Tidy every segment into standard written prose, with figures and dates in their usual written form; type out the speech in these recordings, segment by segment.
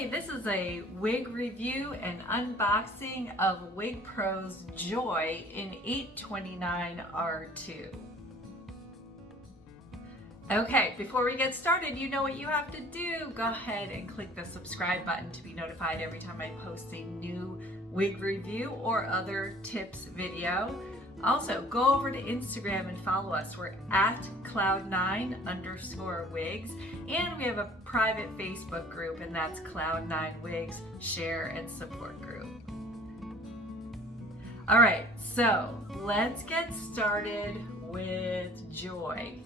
Hey, this is a wig review and unboxing of Wig Pro's Joy in 829 R2. Okay, before we get started, you know what you have to do. Go ahead and click the subscribe button to be notified every time I post a new wig review or other tips video. Also, go over to Instagram and follow us. We're at cloud9_wigs, and we have a private Facebook group, and that's Cloud9 Wigs Share and Support Group. All right, so let's get started with Joy.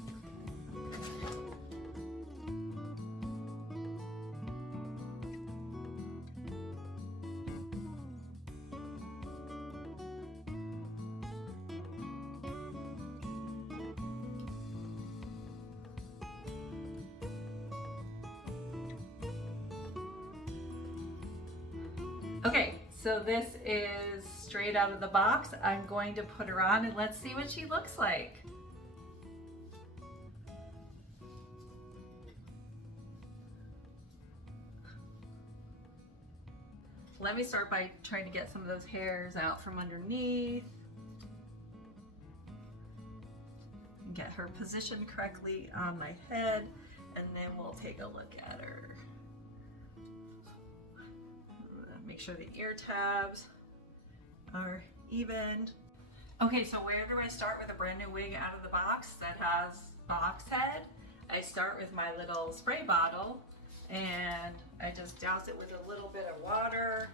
Okay, so this is straight out of the box. I'm going to put her on and let's see what she looks like. Let me start by trying to get some of those hairs out from underneath. Get her positioned correctly on my head, and then we'll take a look at her. Make sure the ear tabs are evened. Okay, so where do I start with a brand new wig out of the box that has box head? I start with my little spray bottle and I just douse it with a little bit of water.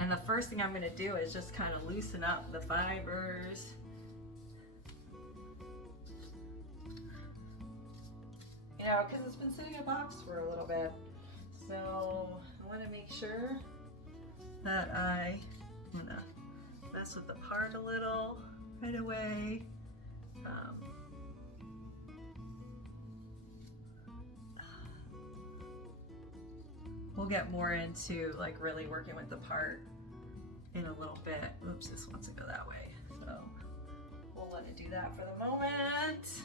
And the first thing I'm gonna do is just kind of loosen up the fibers. You know, because it's been sitting in a box for a little bit. So I wanna make sure that I'm gonna mess with the part a little right away. We'll get more into like really working with the part in a little bit. Oops, this wants to go that way. So we'll let it do that for the moment.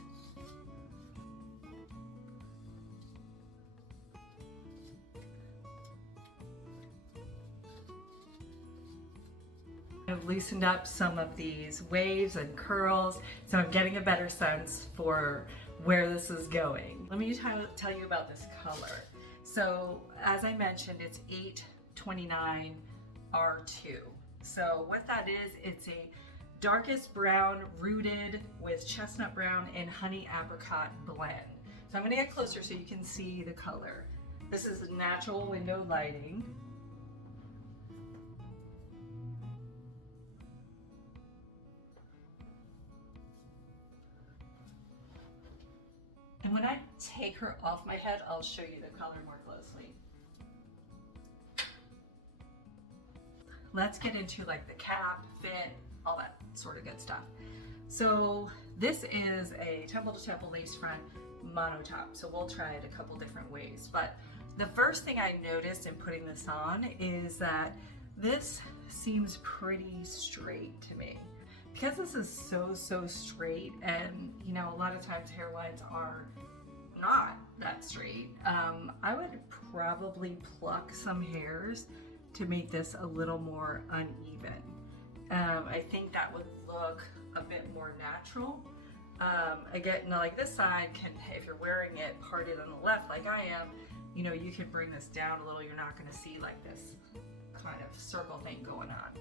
I've loosened up some of these waves and curls, so I'm getting a better sense for where this is going. Let me tell you about this color. So as I mentioned, it's 829 R2. So what that is, it's a darkest brown rooted with chestnut brown and honey apricot blend. So I'm gonna get closer so you can see the color. This is natural window lighting. And when I take her off my head, I'll show you the color more closely. Let's get into like the cap, fit, all that sort of good stuff. So this is a temple to temple lace front mono top. So we'll try it a couple different ways. But the first thing I noticed in putting this on is that this seems pretty straight to me. Because this is so straight, and you know, a lot of times hairlines are not that straight, I would probably pluck some hairs to make this a little more uneven. I think that would look a bit more natural. Again, like this side can, if you're wearing it parted on the left like I am, you know, you can bring this down a little. You're not going to see like this kind of circle thing going on.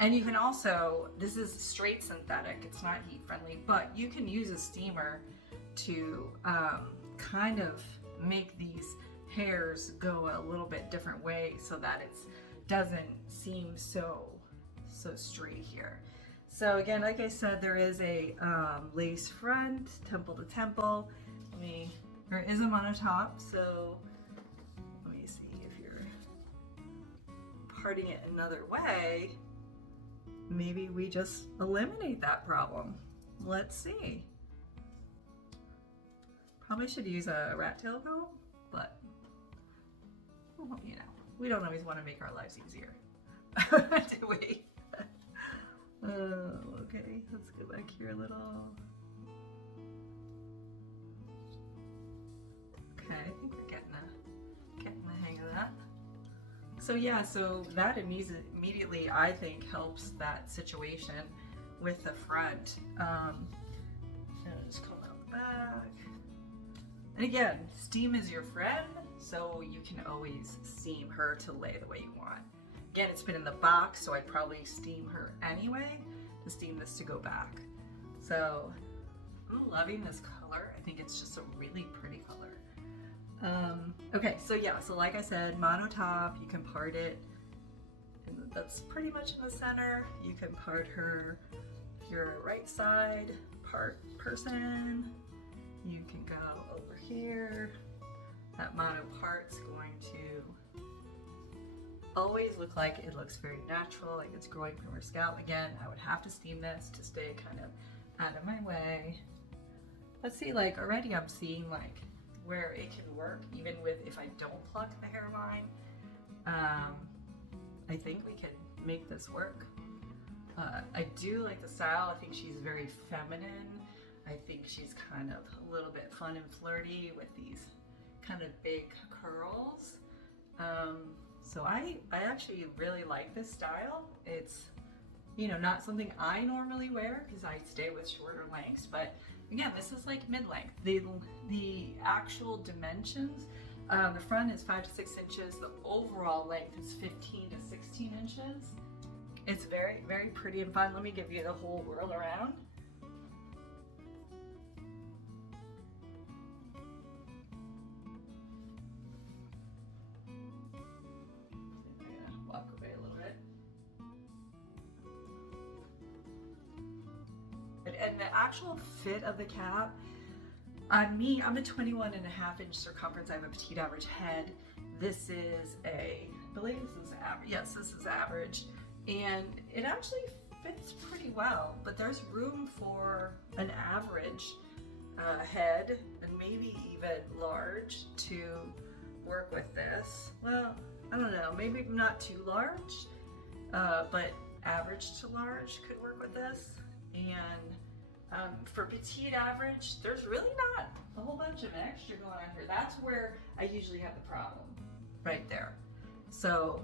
And you can also, this is straight synthetic, it's not heat friendly, but you can use a steamer to kind of make these hairs go a little bit different way so that it doesn't seem so straight here. So again, like I said, there is a lace front, temple to temple. There is a mono top, so let me see if you're parting it another way. Maybe we just eliminate that problem. Let's see. Probably should use a rat tail comb, but you know, we don't always want to make our lives easier, do we? Okay, let's go back here a little. Okay, I think we're getting the hang of that. So yeah, so that immediately I think helps that situation with the front. And just comb out the back. And again, steam is your friend, so you can always steam her to lay the way you want. Again, it's been in the box, so I'd probably steam her anyway to steam this to go back. So I'm loving this color. I think it's just a really pretty color. Okay, so yeah, so like I said, mono top, you can part it, and that's pretty much in the center. You can part her your right side part person. You can go over here. That mono part's going to always look like it looks very natural, like it's growing from her scalp. Again, I would have to steam this to stay kind of out of my way. Let's see, like already I'm seeing like where it can work, even with if I don't pluck the hairline. I think we can make this work. I do like the style. I think she's very feminine. I think she's kind of a little bit fun and flirty with these kind of big curls. So I actually really like this style. It's, you know, not something I normally wear because I stay with shorter lengths, but again, this is like mid-length. The actual dimensions, the front is 5 to 6 inches. The overall length is 15 to 16 inches. It's very, very pretty and fun. Let me give you the whole whirl around. Walk away a little bit. And the actual fit of the cap, on me, I'm a 21.5-inch circumference. I have a petite average head. This is I believe this is average. Yes, this is average. And it actually fits pretty well, but there's room for an average head and maybe even large to work with this. Well, I don't know, maybe not too large, but average to large could work with this. And for petite average, there's really not a whole bunch of extra going on here. That's where I usually have the problem, right there. So,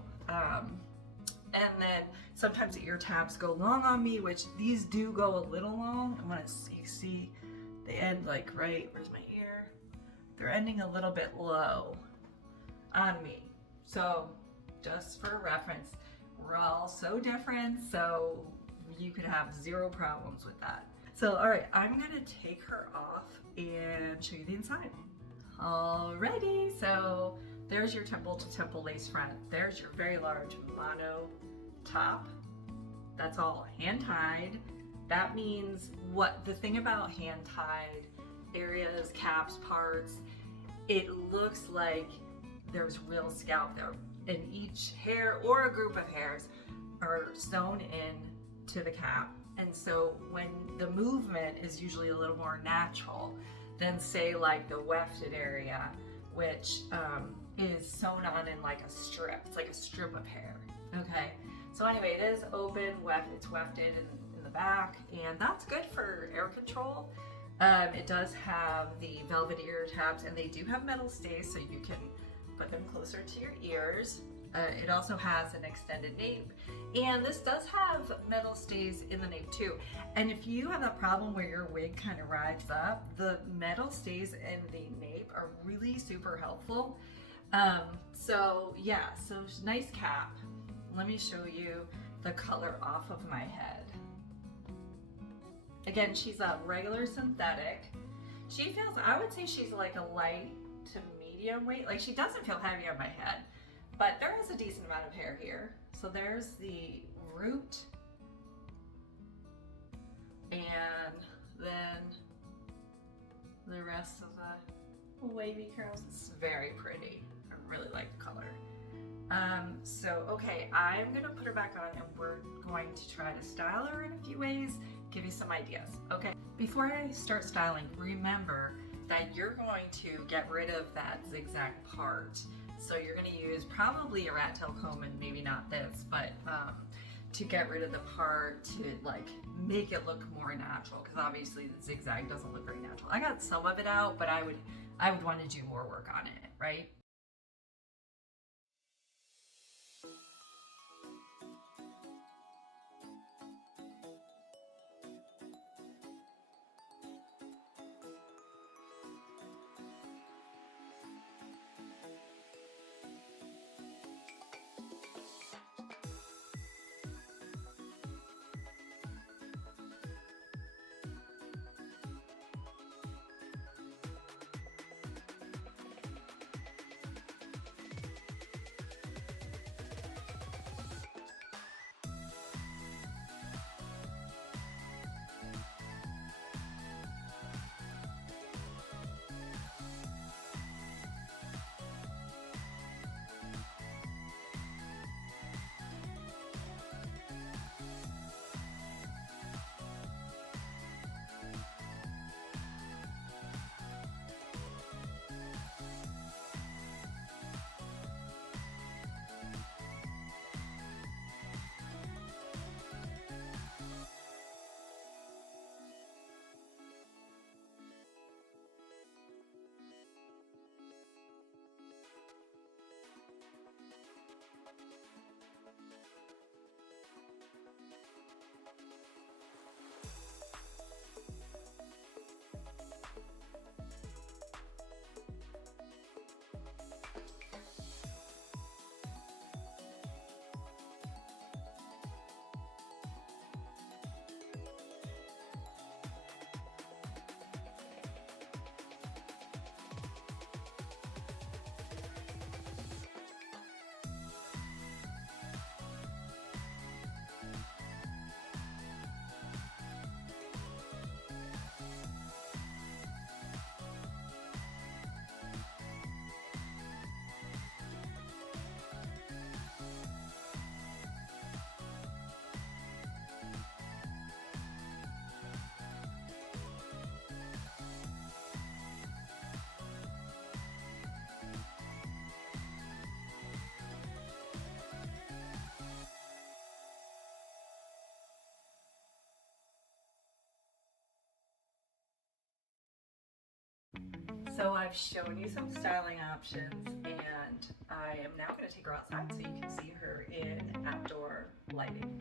and then sometimes the ear tabs go long on me, which these do go a little long. I want to see they end like right, where's my ear? They're ending a little bit low on me. So just for reference, we're all so different, so you could have zero problems with that. So, all right, I'm gonna take her off and show you the inside. Alrighty, so there's your temple to temple lace front. There's your very large mono top. That's all hand tied. That means what the thing about hand tied areas, caps, parts, it looks like there's real scalp there, and each hair or a group of hairs are sewn in to the cap. And so when the movement is usually a little more natural than say like the wefted area, which is sewn on in like a strip. It's like a strip of hair, okay? So anyway, it is open, it's wefted in the back, and that's good for air control. It does have the velvet ear tabs, and they do have metal stays, so you can put them closer to your ears. It also has an extended nape, and this does have metal stays in the nape too. And if you have that problem where your wig kind of rides up, the metal stays in the nape are really super helpful. So yeah, so nice cap. Let me show you the color off of my head. Again, she's a regular synthetic. She feels, I would say she's like a light to medium weight. Like she doesn't feel heavy on my head, but there is a decent amount of hair here. So there's the root, and then the rest of the wavy curls. It's very pretty. I really like the color. So, okay, I'm gonna put her back on, and we're going to try to style her in a few ways, give you some ideas. Okay, before I start styling, remember that you're going to get rid of that zigzag part. So you're gonna use probably a rat tail comb, and maybe not this, but to get rid of the part to like make it look more natural, because obviously the zigzag doesn't look very natural. I got some of it out, but I would want to do more work on it, right? I've shown you some styling options, and I am now going to take her outside so you can see her in outdoor lighting.